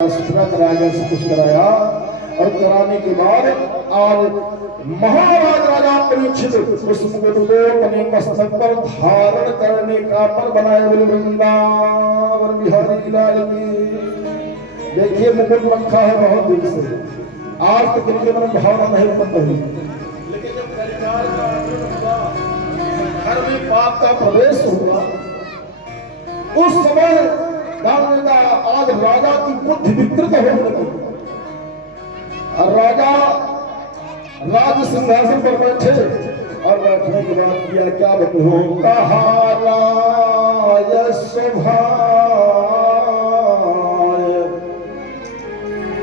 सुथरा कराया गया, सब कुछ कराया और कराने के बाद आज महाराज राजा परीक्षित उस मुकुट को अपने मस्तक पर धारण करने का पर बनाए बोले वृंदावन बिहारी लाल की। देखिए मुकुट रखा है बहुत दिन से, आज तक इनके मन में भावना नहीं उत्पन्न हुई, लेकिन जब कलिकाल का आगमन हुआ, घर में पाप का प्रवेश हुआ, उस समय आज राजा की बुद्धि विकृत होने लगी और राजा राज सिंहासन पर बैठे और बैठने के बाद किया क्या बताऊं, कहा राज सभाए,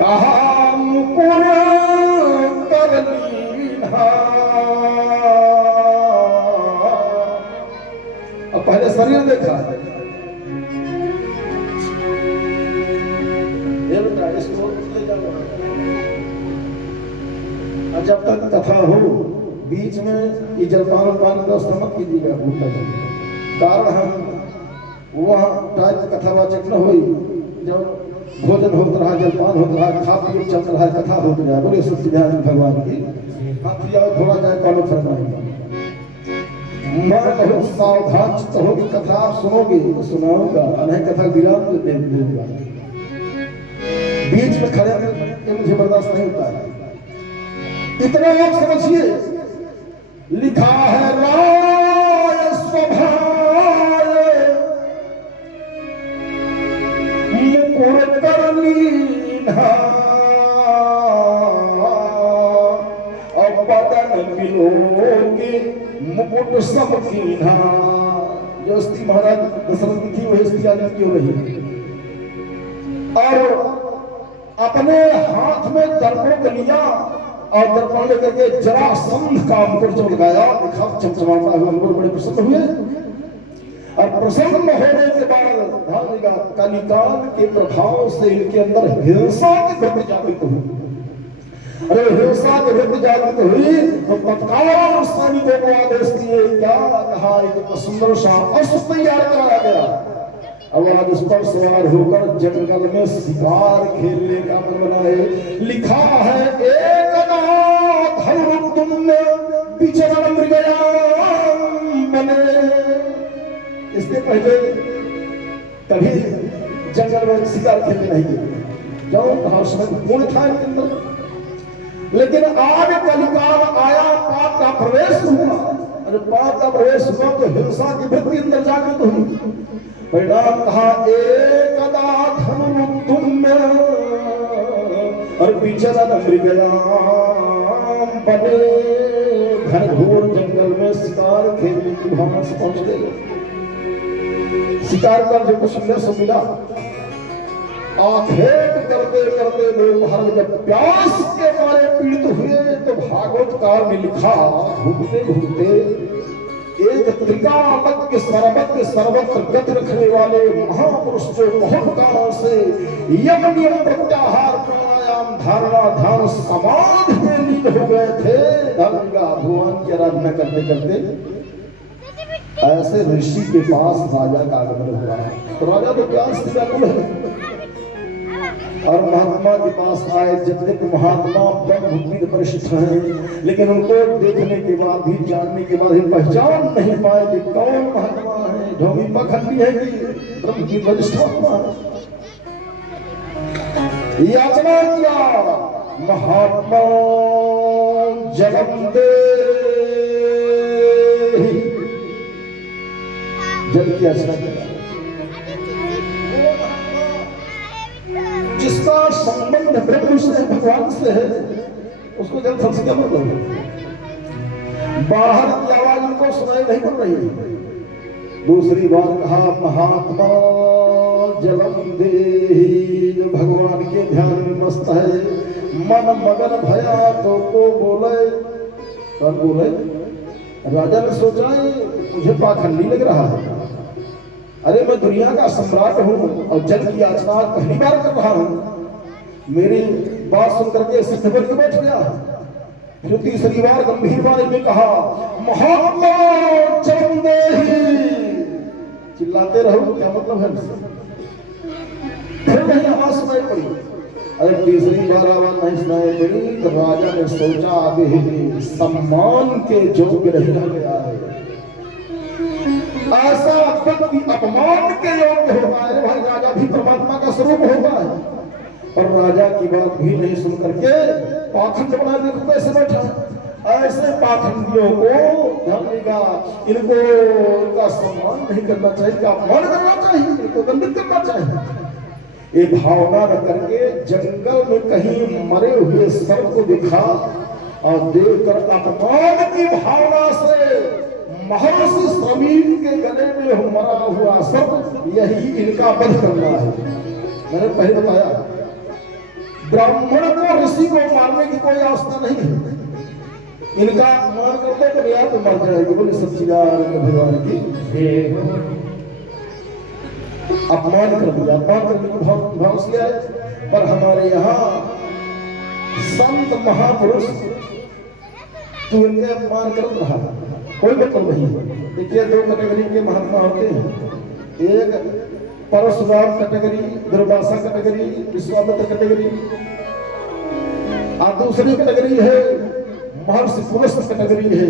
कहा मुकुर कर लीन्हा। अब पहले शरीर देखा, जब तक कथा हो बीच में ये जलपान पान का मत कीजिएगा, कारण हम वहाँ टाइप कथावाचक न हुई, जब भोजन होता रहा, जलपान होता रहा, खा पी चल रहा है, कथा होती जाए, बोले सत्यनारायण भगवान की हाथ लिया थोड़ा जाए कॉलो फरमाएंगे। मैं बहुत सावधान हो कि कथा आप सुनोगे तो सुनाऊंगा, नहीं कथा विराम दे दूंगा, बीच में खड़े मुझे बर्दाश्त नहीं होता है। इतना आप समझिए, लिखा है राय स्वभाव मुकुर कर लीन्हा और बदन मिलोगे मुकुट सब कीन्हा। जो स्त्री महाराज दशरथ की थी वही स्त्री आदि क्यों रही, और अपने हाथ में दर्पण को लिया और दर्पण लेकर के जरासंध का मुकुट जो लगाया, देखा चमचमाता हुआ मुकुट, बड़े प्रसन्न हुए और प्रसन्न होने के बाद कलिकाल के प्रभाव से इनके अंदर हिंसा की वृत्ति जागृत हुई। अरे हिंसा की वृत्ति जागृत हुई तो तत्काल सैनिकों को आदेश दिए, क्या कहा, एक सुंदर सा अस्त्र तैयार कराया गया। अब आज उस पर सवार होकर जंगल में शिकार खेलने का मन बनाए। लिखा है एक तुमने विचरण बने, इसके पहले कभी जंगल में शिकार खेलने नहीं गए, जाओ कहा उसमें पूर्ण था इनके अंदर। लेकिन आज कलिकाल आया, पाप का प्रवेश हुआ, अरे पाप का प्रवेश हुआ तो हिंसा की वृत्ति अंदर जागृत हुई। परिणाम कहा एकदा धनु तुम और विचरण मृगयाम बने, घनघोर जंगल में शिकार खेलने की भावना से पहुंच गए। शिकार का जो कुछ सुनने मिला, आखेट करते करते लोग हर जब प्यास के मारे पीड़ित हुए तो भागवतकार ने लिखा, घूमते घूमते एक त्रिकालज्ञ सर्वत्र गति रखने वाले महापुरुष जो बहुत कालों से यम नियम प्रत्याहार प्राणायाम धारणा ध्यान समाधि में लीन हो गए थे, भगवान की आराधना करते करते ऐसे ऋषि के पास राजा का आगमन हुआ। तो राजा तो क्या स्थिति है, और महात्मा के पास आए। जब महात्मा ब्रह्म परिष्ठ हैं, लेकिन उनको देखने के बाद भी, जानने के बाद ही पहचान नहीं पाए कि कौन महात्मा है। ढोंगी पखंडी है कि ब्रह्म की वरिष्ठात्मा है। याचना किया, महात्मा जन्म दे, जल की याचना किया। जिसका संबंध ब्रह्म से भगवान से है उसको जल सबसे क्या मतलब, बाहर की आवाज उनको सुनाई नहीं पड़ रही। दूसरी बार कहा, महात्मा जलम दे, जो भगवान के ध्यान में मस्त है, मन मगन भया तो को बोले, कौन बोले? राजा ने सोचा मुझे पाखंडी लग रहा है, अरे मैं दुनिया का सम्राट हूँ और जल की याचना पहली बार कर रहा हूँ, मेरी बात सुन करके सिद्ध बन के बैठ गया। फिर तीसरी बार गंभीर वाणी में कहा, महात्मा जन्म दे, चिल्लाते रहो क्या मतलब है? फिर नहीं आवाज सुनाई पड़ी। अरे तीसरी बार आवाज नहीं सुनाई पड़ी तो राजा ने सोचा आगे ही सम्मान के योग्य नहीं रह गया है, ऐसा व्यक्ति अपमान के योग्य होगा। अरे भाई राजा भी परमात्मा का स्वरूप होगा है। और राजा की बात भी नहीं सुन करके पाखंड बना देखो कैसे बैठा है। ऐसे पाखंडियों को ध्यान देगा, इनको इनका सम्मान नहीं करना चाहिए, इनका अपमान करना चाहिए, इनको दंडित करना चाहिए। ये भावना न करके जंगल में कहीं मरे हुए सर्प को देखा और देखकर अपमान की भावना से महर्षि श्रमीक के गले में मरा हुआ सर्प, यही इनका वध करना है। मैंने पहले बताया ब्राह्मण को ऋषि को मारने की कोई आवश्यकता नहीं है। इनका अपमान करते तो यार तो मर जाएगी। बोले भगवान की अपमान कर दिया, अपमान करने को भाव से आए। पर हमारे यहाँ संत महापुरुष तो इनके अपमान कर रहा, कोई मतलब नहीं। देखिए दो कैटेगरी के महात्मा होते हैं, एक Parshuram category, Durvasa category, Vishwamitra category, और दूसरी कैटेगरी है महर्षि पुलस्त कैटेगरी है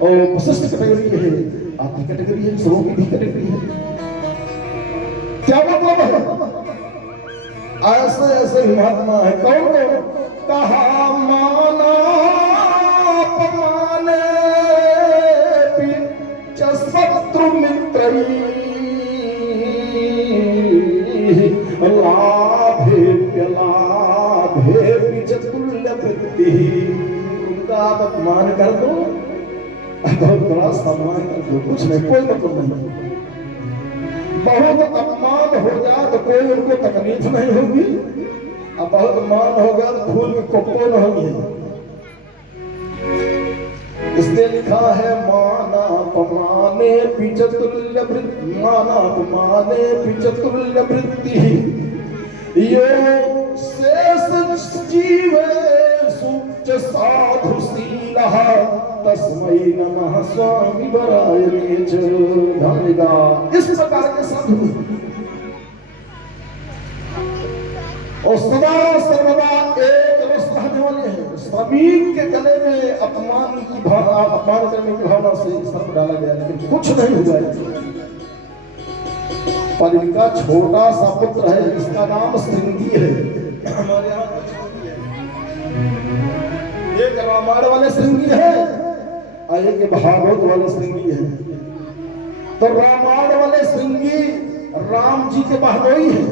और वशिष्ठ कैटेगरी है, आदि कैटेगरी है, सबों की भी कैटेगरी है। क्या मतलब है? ऐसे ऐसे महात्मा है। कौन कौन? कहा माना अपमाने शत्रु मित्र लाभे लाभे तुल्य वृत्ति। उनका आप अपमान कर दो, बहुत बड़ा सम्मान कर दो, कुछ नहीं, कोई मतलब नहीं। बहुत अपमान हो जाए तो कोई उनको तकलीफ नहीं होगी, और बहुत मान होगा तो फूल के कोप्पो न होगी। इसने लिखा है माना पमाने पिचतुल्य वृत्ति, माना पमाने पिचतुल्य वृत्ति यो शेष जीवेषु च साधुशीलः तस्मै नमः स्वामी वरायणे च। धन्यगा इस प्रकार के साधु और सदा सर्वदा एक रस रहने वाले हैं। श्रमीक के गले में अपमान की भावना, अपमान करने की भावना से सर्प डाला गया, लेकिन कुछ नहीं हुआ। पर इनका छोटा सा पुत्र है, इसका नाम श्रृंगी है। हमारे यहाँ एक रामायण वाले श्रृंगी है और एक भागवत वाले श्रृंगी है। तो रामायण वाले श्रृंगी राम जी के बहनोई है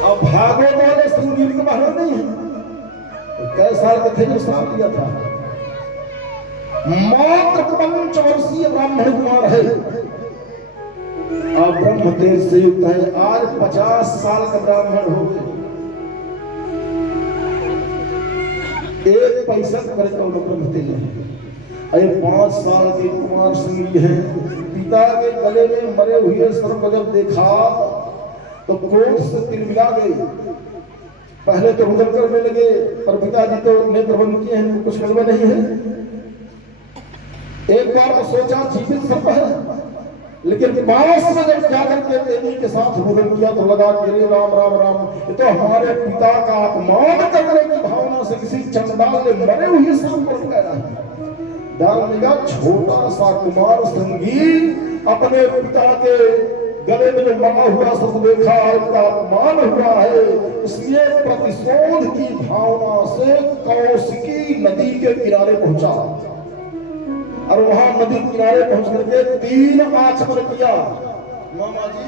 और भागवत वाले श्रृंगी के बहनोई नहीं है। तो कई साल के थे जो श्राप दिया था। मात्र 5 वर्षीय ब्राह्मण कुमार है और ब्रह्म तेज से युक्त है। आज 50 साल का ब्राह्मण हो गए, एक पैसा खर्च का ब्रह्म तेज है। अरे 5 साल के कुमार सिंह है। पिता के गले में मरे हुए सर्प जब देखा तो क्रोध से तिलमिला गए। पहले तो रुदन करने लगे, पर पिताजी तो नेत्र बंद किए हैं, कुछ गड़बड़ नहीं है। एक बार तो सोचा जीवित सर्प है, लेकिन पास में जब जाकर के तेजी के साथ रुदन किया तो लगा कि राम राम राम, ये तो हमारे पिता का अपमान करने की भावना से किसी चंडाल ने मरे हुए सर्प को कह रहा है। डालने छोटा सा कुमार संगी अपने पिता के गले में जो मरा हुआ सब देखा, उनका अपमान हुआ है, इसलिए प्रतिशोध की भावना से कौशिकी नदी के किनारे पहुंचा और वहां नदी किनारे पहुंच करके 3 आचमन किया। मामा जी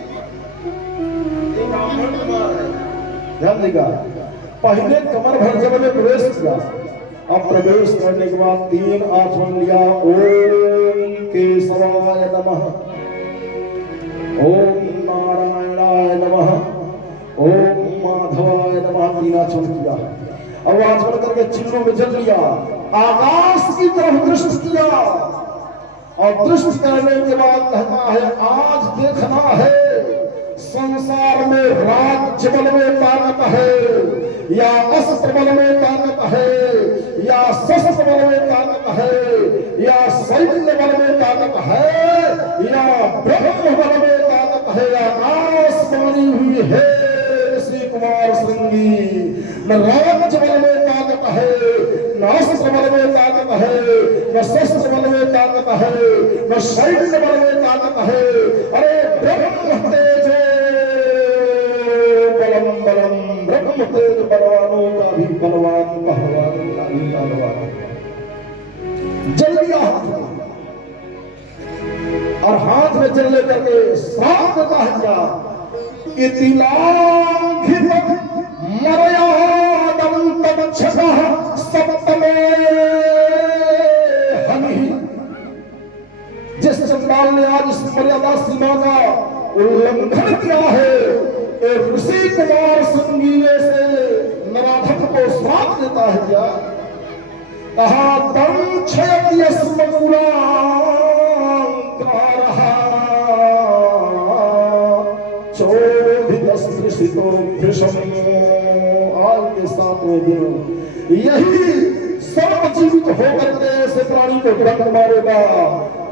ये ब्राह्मण कुमार है, ध्यान देगा। पहले कमर भर जब में प्रवेश किया, अब प्रवेश करने के बाद 3 आचमन लिया। ओम केशवाय नमः, ओम नारायणाय नमः, ओम माधवाय नमः। 3 आचमन किया और आचमन करके चिन्हों में जल लिया, आकाश की तरफ दृष्टि किया और दृष्टि करने के बाद कहता है आज देखना है संसार में राज्य बल में ताकत है या अस्त्र बल में ताकत है या शस्त्र बल में ताकत है या सैन्य बल में ताकत है या ब्रह्म बल में ताकत है या आकाश बनी हुई है श्री कुमार श्रृंगी। न राज्य बल में ताकत है, न अस्त्र बल में ताकत है, न शस्त्र बल में ताकत है, न सैन्य बल में ताकत है। अरे ब्रह्म तेजो बलम बलम, ब्रह्म तेज बलवानों का भी बलवान, पहलवान का भी पहलवान। जल्दी हाथ में, और हाथ में जल लेकर के श्राप देता है क्या? इतिलाघित मर्यादं तच्छसः सप्तमे हनि। जिस चंडाल ने आज इस मर्यादा सीमा का उल्लंघन किया है, ऋषि कुमार श्रृंगी से नराधम को श्राप देता है क्या? कहा तम क्षयति यस्म आज के 7वें दिन यही सर्व जीवित होकर के ऐसे प्राणी को दंड मारेगा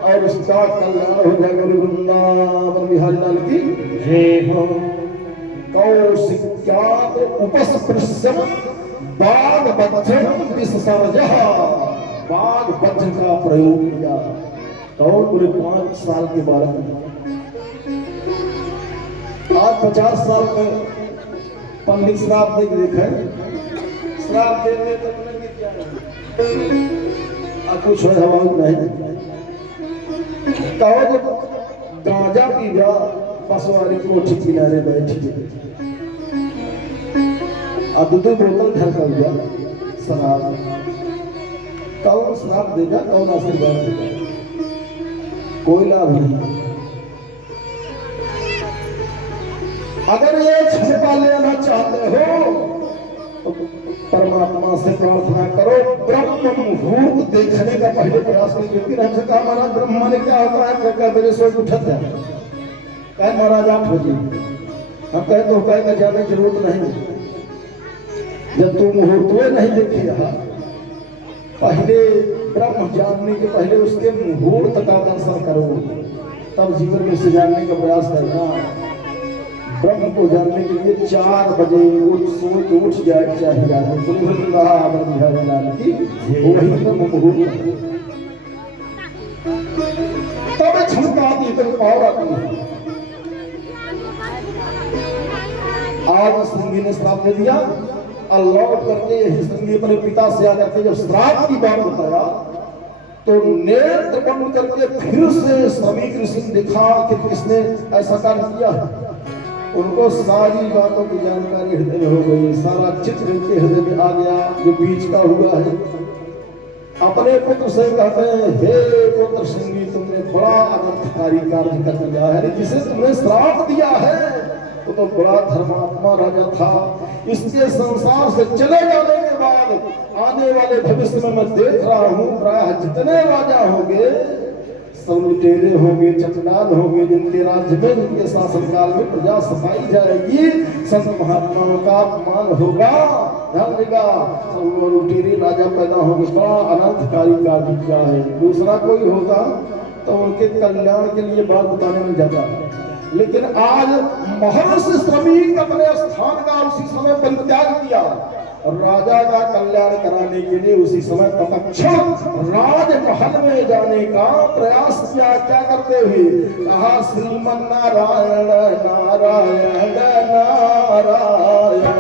और उसका कल्याण हो जाएगा। वृंदावन बिहारी लाल की जय हो। कौशिक्यात उपस्पृश्यम बाघ वज्रम विसर्जः, बाघ वज्र का प्रयोग किया। कौन? पूरे 5 साल के बालक में। आज 50 साल में पंडित श्राप दे के देखे, श्राप देने तक नहीं क्या है, कुछ हवा नहीं। कहो जब गांजा पी जा बसवारी कोठी किनारे बैठी और 2 बोतल घर कर दिया शराब, कौन श्राप देगा? कौन आशीर्वाद देगा? कोई लाभ नहीं। अगर ये छिपा लेना चाहते हो तो परमात्मा से प्रार्थना करो, ब्रह्म मुहूर्त देखने का पहले प्रयास करें। लेकिन हमसे कहा महाराज ब्रह्म माने क्या होता है? क्या मेरे सोच उठत है, कहे महाराज 8 बजे। हम कहे तो कहेगा जाने की जरूरत नहीं, जब तू मुहूर्त नहीं देखे रहा, पहले ब्रह्म जानने के पहले उसके मुहूर्त का दर्शन करो, तब जीवन में से जानने का प्रयास करना। ब्रह्म को जानने के लिए 4 बजे उठ जाए चाहिए आदमी। वही ब्रह्म मुहूर्त, तब क्षमता आती है, तब पावर आती है। आज श्रृंगी ने श्राप दे दिया और लौट करके यही श्रृंगी अपने पिता से आकर के जब श्राप की बात बताया तो नेत्र बंद करके फिर से श्रमिक ऋषि ने देखा कि किसने ऐसा कार्य किया है। उनको सारी बातों की जानकारी हृदय में हो गई, सारा चित्र उनके हृदय में आ गया जो बीच का हुआ है। अपने पुत्र से कहते हैं, हे पुत्र श्रृंगी, तुमने बड़ा अनर्थकारी कार्य कर दिया है। जिसे तुमने श्राप दिया है वो तो बड़ा धर्मात्मा राजा था। इसके संसार से चले जाने के बाद आने वाले भविष्य में मैं देख रहा हूँ प्राय जितने राजा होंगे सब लुटेरे होंगे, चंडाल होंगे, जिनके राज्य में जिनके शासनकाल में प्रजा सफाई जाएगी, संत महात्माओं का अपमान होगा। ध्यान देगा, सब लुटेरे राजा पैदा होंगे। बड़ा अनर्थकारी कार्य किया है। दूसरा कोई होगा तो उनके कल्याण के लिए बात बताने में जाता, लेकिन आज महर्षि श्रमिक अपने स्थान का उसी समय परित्याग किया और राजा का कल्याण कराने के लिए उसी समय तत्क्षण राजमहल में जाने का प्रयास किया। क्या करते हुए? कहा श्रीमन नारायण नारायण नारायण।